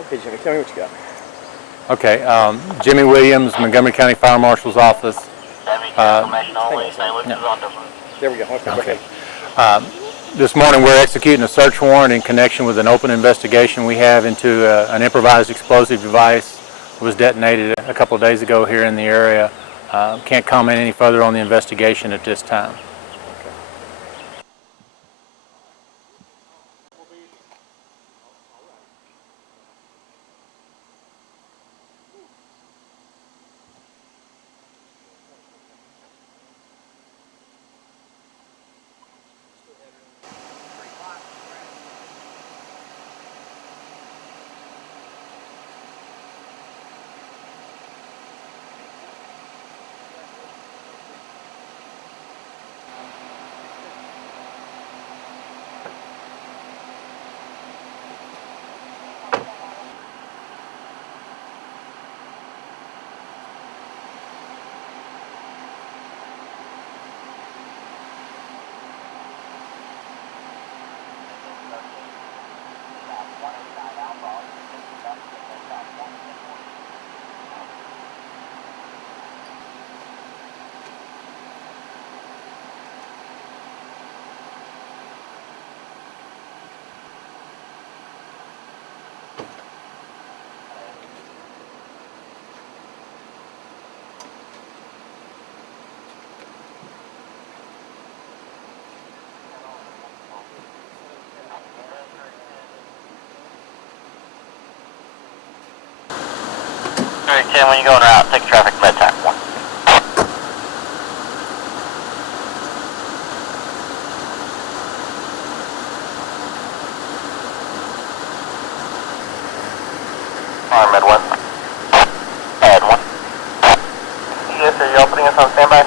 Okay, Jimmy, tell me what you got. Okay, Jimmy Williams, Montgomery County Fire Marshal's Office. There we go. Okay, go ahead. This morning we're executing a search warrant in connection with an open investigation we have into an improvised explosive device that was detonated a couple of days ago here in the area. Can't comment any further on the investigation at this time. Alright, Tim, when you go en route, take traffic med time. Alright, Med 1. Med 1. Yes, are you all putting us on standby?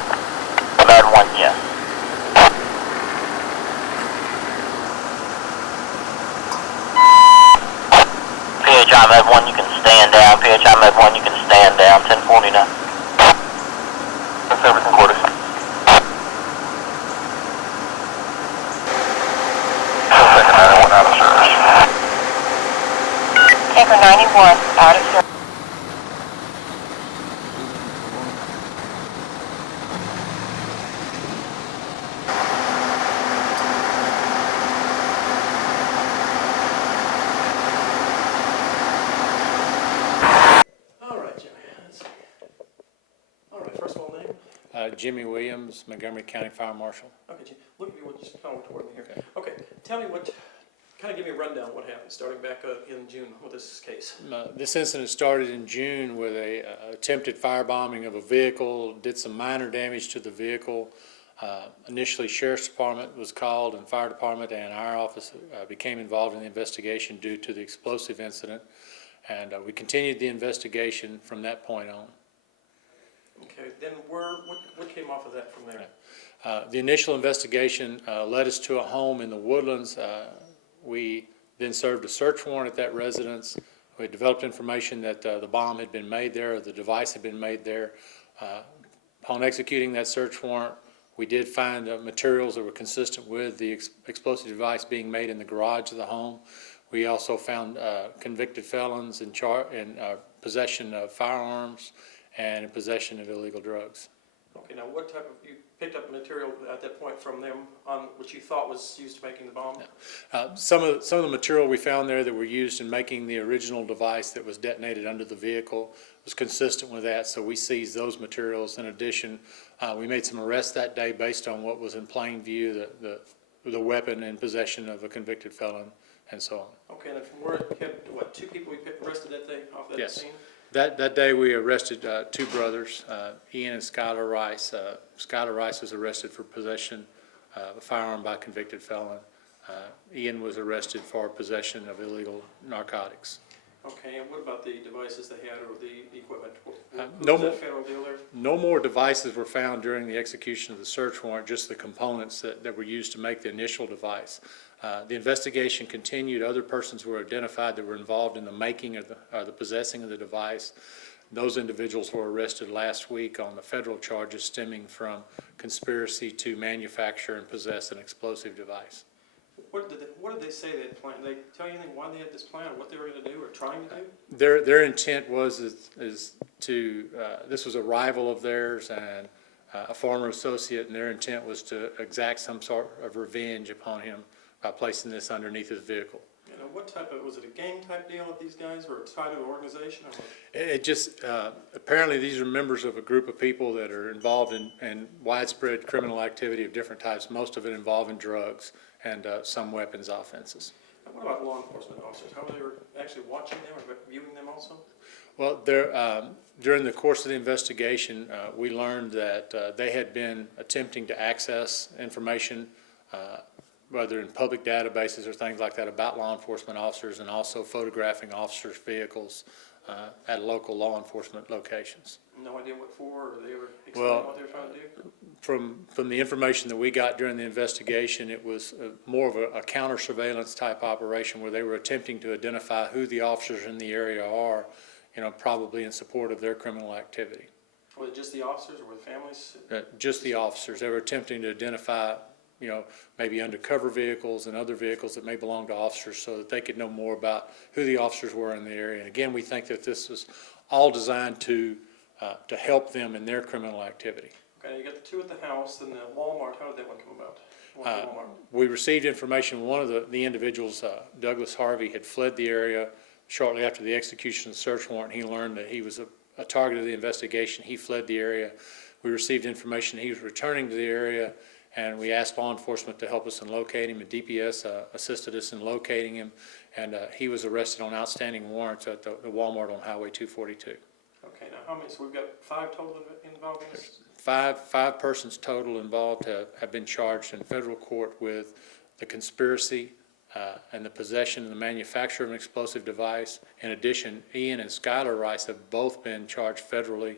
Med 1, yes. PHI Med 1, you can stand down. PHI Med 1, you can stand down. 1049. Service and quarters. Second 91 out of service. Tanker 91 out of service. Jimmy Williams, Montgomery County Fire Marshal. Okay, Jim, look at you, just kind of toward me here. Okay, tell me kind of give me a rundown of what happened, starting back in June with this case. This incident started in June with a attempted firebombing of a vehicle, did some minor damage to the vehicle. Initially, Sheriff's Department was called, and Fire Department and our office became involved in the investigation due to the explosive incident, and we continued the investigation from that point on. Okay, then what came off of that from there? The initial investigation led us to a home in the Woodlands. We then served a search warrant at that residence. We developed information that the bomb had been made there, or the device had been made there. Upon executing that search warrant, we did find materials that were consistent with the explosive device being made in the garage of the home. We also found convicted felons in possession of firearms and in possession of illegal drugs. Okay, now what type of, you picked up material at that point from them on which you thought was used to making the bomb? Some of the material we found there that were used in making the original device that was detonated under the vehicle was consistent with that, so we seized those materials. In addition, we made some arrests that day based on what was in plain view, the weapon in possession of a convicted felon, and so on. Okay, and from where you had, what, 2 people we arrested that day off that scene? That day we arrested 2 brothers, Ian and Skylar Rice. Skylar Rice was arrested for possession of a firearm by a convicted felon. Ian was arrested for possession of illegal narcotics. Okay, and what about the devices they had or the equipment? No more federal deal there? No more devices were found during the execution of the search warrant, just the components that were used to make the initial device. The investigation continued. Other persons were identified that were involved in the making of the possessing of the device. Those individuals were arrested last week on the federal charges stemming from conspiracy to manufacture and possess an explosive device. What did they say they had planned? Did they tell you anything why they had this plan, or what they were gonna do, or trying to do? Their intent was is to, this was a rival of theirs and a former associate, and their intent was to exact some sort of revenge upon him by placing this underneath his vehicle. You know, what type of, was it a gang type deal with these guys, or tied to the organization, or what? It just, apparently these are members of a group of people that are involved in widespread criminal activity of different types, most of it involving drugs and some weapons offenses. And what about law enforcement officers? How they were actually watching them or viewing them also? Well, during the course of the investigation, we learned that they had been attempting to access information, whether in public databases or things like that, about law enforcement officers, and also photographing officers' vehicles at local law enforcement locations. No idea what for, or they were explaining what they were trying to do? From the information that we got during the investigation, it was more of a counter-surveillance type operation where they were attempting to identify who the officers in the area are, you know, probably in support of their criminal activity. Was it just the officers, or were the families? Just the officers. They were attempting to identify, you know, maybe undercover vehicles and other vehicles that may belong to officers so that they could know more about who the officers were in the area. And again, we think that this was all designed to help them in their criminal activity. Okay, you got the two at the house, then the Walmart, how did that one come about? Walmart. We received information, one of the individuals, Douglas Harvey, had fled the area shortly after the execution of the search warrant. He learned that he was a target of the investigation. He fled the area. We received information he was returning to the area, and we asked law enforcement to help us in locating him, and DPS assisted us in locating him, and he was arrested on outstanding warrants at the Walmart on Highway 242. Okay, now how many, so we've got 5 total involved in this? Five persons total involved have been charged in federal court with the conspiracy and the possession and the manufacture of an explosive device. In addition, Ian and Skylar Rice have both been charged federally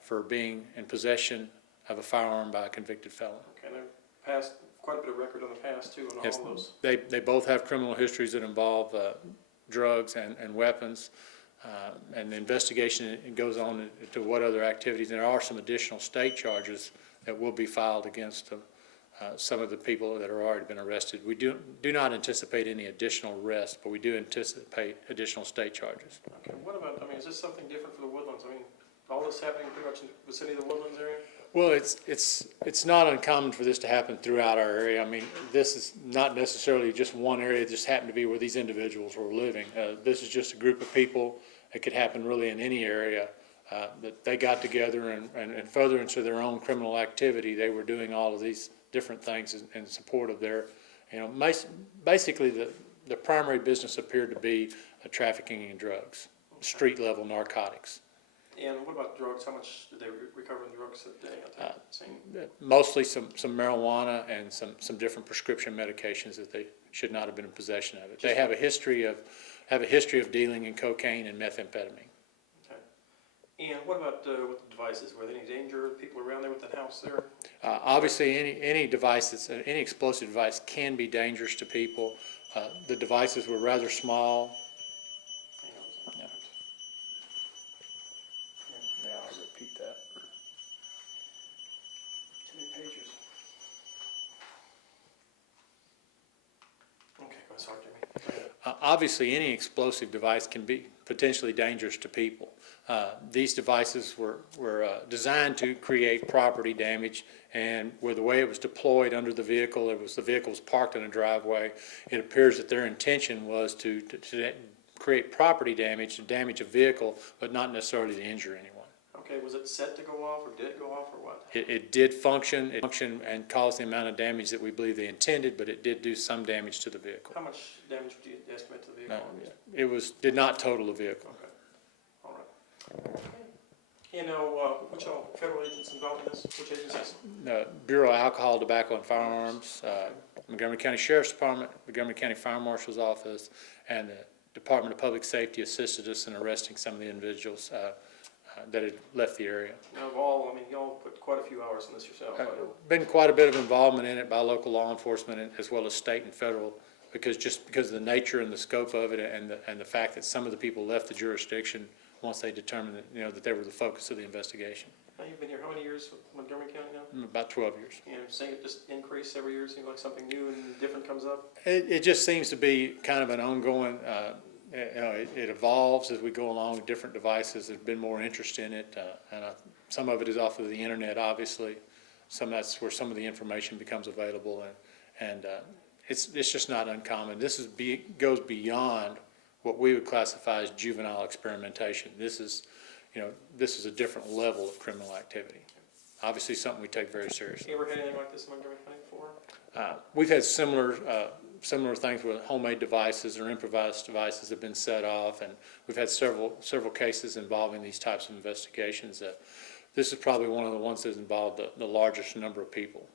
for being in possession of a firearm by a convicted felon. Okay, and they've passed quite a bit of record on the past too, on Yes, all of those. they both have criminal histories that involve drugs and weapons. And the investigation goes on to what other activities. There are some additional state charges that will be filed against some of the people that have already been arrested. We do not anticipate any additional arrests, but we do anticipate additional state charges. Okay, what about, I mean, is this something different for the Woodlands? I mean, all this happening pretty much in the vicinity of the Woodlands area? Well, it's not uncommon for this to happen throughout our area. I mean, this is not necessarily just one area. It just happened to be where these individuals were living. This is just a group of people. It could happen really in any area that they got together and furtherance of their own criminal activity. They were doing all of these different things in support of their, you know, basically the primary business appeared to be trafficking in drugs, street level narcotics. And what about drugs? How much did they recover in drugs that day at that scene? Mostly some marijuana and some different prescription medications that they should not have been in possession of. They have a history of dealing in cocaine and methamphetamine. Okay. And what about with the devices? Were there any danger of people around there with the house there? Obviously, any device any explosive device can be dangerous to people. The devices were rather small. Hang on a second. Yeah, I'll repeat that. Too many pages. Okay, go ahead, sorry, Jimmy. Obviously, any explosive device can be potentially dangerous to people. These devices were designed to create property damage, and with the way it was deployed under the vehicle, the vehicle was parked in a driveway. It appears that their intention was to create property damage, to damage a vehicle, but not necessarily to injure anyone. Okay, was it set to go off, or did it go off, or what? It did function. It functioned and caused the amount of damage that we believe they intended, but it did do some damage to the vehicle. How much damage would you estimate to the vehicle? Did not total the vehicle. Okay, all right. You know, which all federal agents involved in this? Which agencies? Bureau of Alcohol, Tobacco, and Firearms, Montgomery County Sheriff's Department, Montgomery County Fire Marshal's Office, and the Department of Public Safety assisted us in arresting some of the individuals that had left the area. Now, of all, I mean, y'all put quite a few hours in this yourself. Been quite a bit of involvement in it by local law enforcement as well as state and federal, because of the nature and the scope of it and the fact that some of the people left the jurisdiction once they determined that, that they were the focus of the investigation. Now, you've been here how many years with Montgomery County now? About 12 years. And you're saying it just increased every year, seems like something new and different comes up? It just seems to be kind of an ongoing, it evolves as we go along with different devices. There's been more interest in it, and some of it is off of the internet, obviously. That's where some of the information becomes available, and it's just not uncommon. This goes beyond what we would classify as juvenile experimentation. This is a different level of criminal activity. Obviously, something we take very seriously. You ever had anything like this in Montgomery County before? We've had similar things with homemade devices or improvised devices that have been set off, and we've had several cases involving these types of investigations. This is probably one of the ones that involved the largest number of people.